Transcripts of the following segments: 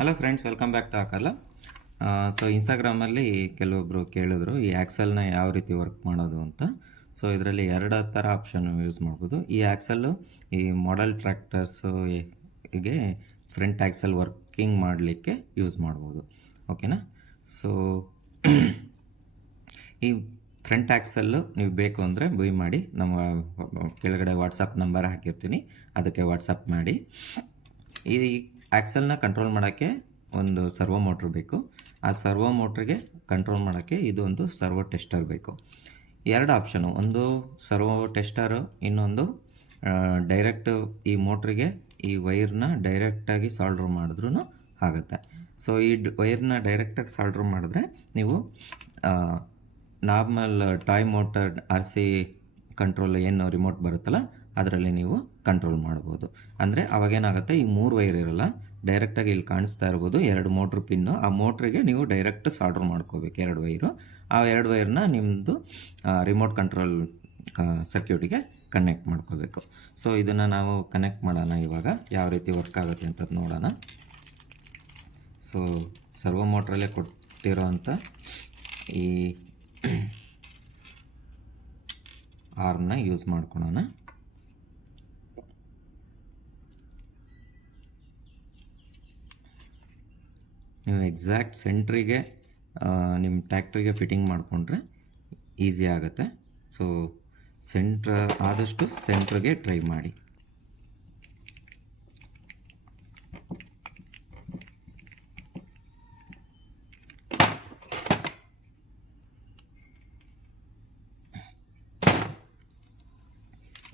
Hello friends welcome back to ಹಾಕಲ್ಲ so ಇನ್ಸ್ಟಾಗ್ರಾಮಲ್ಲಿ ಕೆಲವೊಬ್ಬರು ಕೇಳಿದ್ರು, ಈ ಆ್ಯಕ್ಸಲ್ನ ಯಾವ ರೀತಿ ವರ್ಕ್ ಮಾಡೋದು ಅಂತ. ಸೊ ಇದರಲ್ಲಿ ಎರಡು ಥರ ಆಪ್ಷನ್ ಯೂಸ್ ಮಾಡ್ಬೋದು. ಈ ಆ್ಯಕ್ಸಲ್ಲು ಈ ಮಾಡಲ್ ಟ್ರ್ಯಾಕ್ಟರ್ಸು ಗೆ ಫ್ರಂಟ್ ಆ್ಯಕ್ಸಲ್ ವರ್ಕಿಂಗ್ ಮಾಡಲಿಕ್ಕೆ ಯೂಸ್ ಮಾಡ್ಬೋದು. ಓಕೆನಾ ಸೊ ಈ ಫ್ರಂಟ್ ಆ್ಯಕ್ಸಲ್ಲು ನೀವು ಬೇಕು ಅಂದರೆ ಬುಯ್ ಮಾಡಿ, ನಮ್ಮ ಕೆಳಗಡೆ ವಾಟ್ಸಪ್ ನಂಬರ್ ಹಾಕಿರ್ತೀನಿ. ಅದಕ್ಕೆ ವಾಟ್ಸಪ್ ಮಾಡಿ. ಈ ಆ್ಯಕ್ಸಲ್ನ ಕಂಟ್ರೋಲ್ ಮಾಡೋಕ್ಕೆ ಒಂದು ಸರ್ವೋ ಮೋಟ್ರ್ ಬೇಕು. ಆ ಸರ್ವೋ ಮೋಟ್ರಿಗೆ ಕಂಟ್ರೋಲ್ ಮಾಡೋಕ್ಕೆ ಇದು ಒಂದು ಸರ್ವೋ ಟೆಸ್ಟರ್ ಬೇಕು. ಎರಡು ಆಪ್ಷನು ಒಂದು ಸರ್ವೋ ಟೆಸ್ಟರು ಇನ್ನೊಂದು ಡೈರೆಕ್ಟ್ ಈ ಮೋಟ್ರಿಗೆ ಈ ವೈರ್ನ ಡೈರೆಕ್ಟಾಗಿ ಸಾಲ್ಡ್ರ್ ಮಾಡಿದ್ರೂ ಆಗುತ್ತೆ. ಸೊ ಈ ವೈರ್ನ ಡೈರೆಕ್ಟಾಗಿ ಸಾಲ್ಡ್ರ್ ಮಾಡಿದ್ರೆ ನೀವು normal toy motor R C control ಏನು ರಿಮೋಟ್ ಬರುತ್ತಲ್ಲ ಅದರಲ್ಲಿ ನೀವು ಕಂಟ್ರೋಲ್ ಮಾಡ್ಬೋದು ಅಂದರೆ ಅವಾಗೇನಾಗುತ್ತೆ, ಈ ಮೂರು ವೈರ್ ಇರಲ್ಲ ಡೈರೆಕ್ಟಾಗಿ ಇಲ್ಲಿ ಕಾಣಿಸ್ತಾ ಇರ್ಬೋದು, ಎರಡು ಮೋಟ್ರ್ ಪಿನ್ನು ಆ ಮೋಟ್ರಿಗೆ ನೀವು ಡೈರೆಕ್ಟ್ ಸಾಲ್ಡ್ರ್ ಮಾಡ್ಕೋಬೇಕು ಎರಡು ವೈರು ಆ ಎರಡು ವೈರ್ನ ನಿಮ್ಮದು ರಿಮೋಟ್ ಕಂಟ್ರೋಲ್ ಸರ್ಕ್ಯೂಟಿಗೆ ಕನೆಕ್ಟ್ ಮಾಡ್ಕೋಬೇಕು. ಸೊ ಇದನ್ನು ನಾವು ಕನೆಕ್ಟ್ ಮಾಡೋಣ ಇವಾಗ. ಯಾವ ರೀತಿ ವರ್ಕ್ ಆಗುತ್ತೆ ಅಂತ ನೋಡೋಣ. ಸೊ ಸರ್ವ ಮೋಟ್ರಲ್ಲೇ ಕೊಟ್ಟಿರೋವಂಥ ಈ ಆರ್ನ ಯೂಸ್ ಮಾಡ್ಕೊಳೋಣ. ನೀವು ಎಕ್ಸಾಕ್ಟ್ ಸೆಂಟ್ರಿಗೆ ನಿಮ್ಮ ಟ್ಯಾಕ್ಟ್ರಿಗೆ ಫಿಟ್ಟಿಂಗ್ ಮಾಡಿಕೊಂಡ್ರೆ ಈಸಿ ಆಗುತ್ತೆ. ಸೊ ಸೆಂಟ್ರ್ ಆದಷ್ಟು ಸೆಂಟ್ರಿಗೆ ಟ್ರೈ ಮಾಡಿ.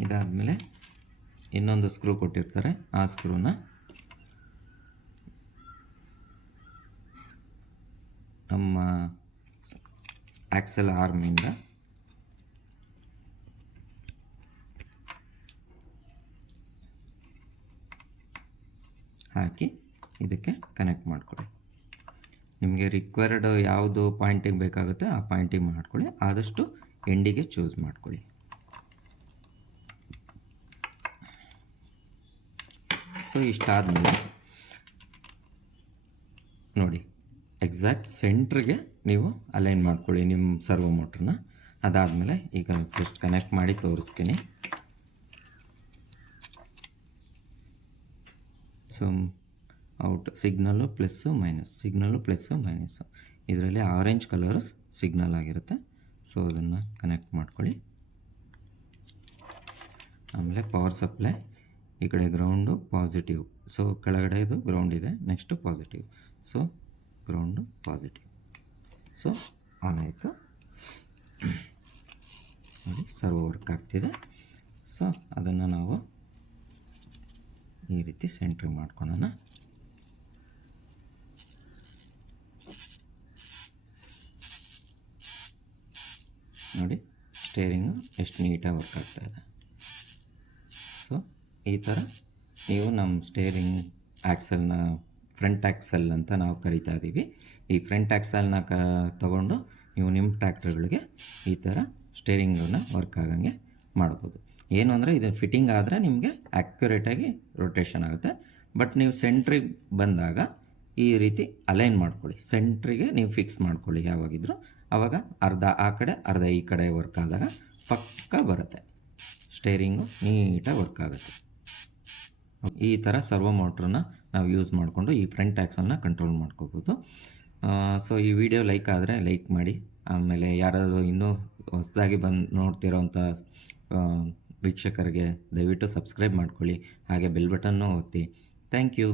ಇದಾದಮೇಲೆ ಇನ್ನೊಂದು ಸ್ಕ್ರೂ ಕೊಟ್ಟಿರ್ತಾರೆ. ಆ ಸ್ಕ್ರೂನ ನಮ್ಮ ಆಕ್ಸಲ್ ಆರ್ಮಿಂದ ಹಾಕಿ ಇದಕ್ಕೆ ಕನೆಕ್ಟ್ ಮಾಡ್ಕೊಳ್ಳಿ. ನಿಮಗೆ ರಿಕ್ವೈರ್ಡ್ ಯಾವುದು ಪಾಯಿಂಟಿಗೆ ಬೇಕಾಗುತ್ತೆ ಆ ಪಾಯಿಂಟಿಗೆ ಮಾಡ್ಕೊಳ್ಳಿ. ಆದಷ್ಟು ಎಂಡಿಗೆ ಚೂಸ್ ಮಾಡ್ಕೊಳ್ಳಿ. ಸೊ ಇಷ್ಟಾದಮೇಲೆ ನೋಡಿ ಎಕ್ಸಾಕ್ಟ್ ಸೆಂಟ್ರಿಗೆ ನೀವು ಅಲೈನ್ ಮಾಡ್ಕೊಳ್ಳಿ ನಿಮ್ಮ ಸರ್ವೋ ಮೋಟ್ರನ್ನ ಅದಾದಮೇಲೆ ಈಗ ಜಸ್ಟ್ ಕನೆಕ್ಟ್ ಮಾಡಿ ತೋರಿಸ್ತೀನಿ. So out signal plus minus, signal plus minus ಇದರಲ್ಲಿ ಆರೆಂಜ್ ಕಲರ್ ಸಿಗ್ನಲ್ ಆಗಿರುತ್ತೆ. ಸೊ ಅದನ್ನು ಕನೆಕ್ಟ್ ಮಾಡ್ಕೊಳ್ಳಿ. ಆಮೇಲೆ ಪವರ್ ಸಪ್ಲೈ, ಈ ಕಡೆ ಗ್ರೌಂಡು ಪಾಸಿಟಿವ್. ಸೊ ಕೆಳಗಡೆ ಇದು ಗ್ರೌಂಡ್ ಇದೆ, next positive. So ground positive so on ಆಯಿತು. ನೋಡಿ ಸರ್ವ್ ವರ್ಕ್ ಆಗ್ತಿದೆ. ಸೊ ಅದನ್ನು ನಾವು ಈ ರೀತಿ ಸೆಂಟ್ರಿಂಗ್ ಮಾಡ್ಕೊಳ್ಳೋಣ ನೋಡಿ ಸ್ಟೇರಿಂಗು ಎಷ್ಟು ನೀಟಾಗಿ ವರ್ಕ್ ಆಗ್ತಾಯಿದೆ ಸೊ ಈ ಥರ ನೀವು ನಮ್ಮ ಸ್ಟೇರಿಂಗ್ ಆ್ಯಕ್ಸಲ್ನ ಫ್ರಂಟ್ ಆ್ಯಕ್ಸಲ್ ಅಂತ ನಾವು ಕರಿತಾ ಇದ್ದೀವಿ. ಈ ಫ್ರಂಟ್ ಆ್ಯಕ್ಸಲ್ನ ಕ ತೊಗೊಂಡು ನೀವು ನಿಮ್ಮ ಟ್ರ್ಯಾಕ್ಟರ್ಗಳಿಗೆ ಈ ಥರ ಸ್ಟೇರಿಂಗನ್ನು ವರ್ಕ್ ಆಗಂಗೆ ಮಾಡ್ಬೋದು. ಏನು ಅಂದರೆ ಇದು ಫಿಟ್ಟಿಂಗ್ ಆದರೆ ನಿಮಗೆ ಆ್ಯಕ್ಯುರೇಟಾಗಿ ರೊಟೇಷನ್ ಆಗುತ್ತೆ. ಬಟ್ ನೀವು ಸೆಂಟ್ರಿಗೆ ಬಂದಾಗ ಈ ರೀತಿ ಅಲೈನ್ ಮಾಡ್ಕೊಳ್ಳಿ. ಸೆಂಟ್ರಿಗೆ ನೀವು ಫಿಕ್ಸ್ ಮಾಡ್ಕೊಳ್ಳಿ ಯಾವಾಗಿದ್ರೂ. ಆವಾಗ ಅರ್ಧ ಆ ಕಡೆ, ಅರ್ಧ ಈ ಕಡೆ ವರ್ಕ್ ಆದಾಗ ಪಕ್ಕ ಬರುತ್ತೆ. ಸ್ಟೇರಿಂಗು ನೀಟಾಗಿ ವರ್ಕ್ ಆಗುತ್ತೆ. ಈ ಥರ ಸರ್ವೋ ಮೋಟ್ರನ್ನ ನಾವು ಯೂಸ್ ಮಾಡಿಕೊಂಡು ಈ ಫ್ರಂಟ್ ಟ್ಯಾಕ್ಸನ್ನು ಕಂಟ್ರೋಲ್ ಮಾಡ್ಕೋಬೋದು. ಸೊ ಈ ವಿಡಿಯೋ ಲೈಕ್ ಆದರೆ ಲೈಕ್ ಮಾಡಿ. ಆಮೇಲೆ ಯಾರಾದರೂ ಇನ್ನೂ ಹೊಸದಾಗಿ ಬಂದು ನೋಡ್ತಿರೋಂಥ ವೀಕ್ಷಕರಿಗೆ ದಯವಿಟ್ಟು ಸಬ್ಸ್ಕ್ರೈಬ್ ಮಾಡ್ಕೊಳ್ಳಿ. ಹಾಗೆ ಬೆಲ್ ಬಟನ್ನು ಒತ್ತಿ. Thank you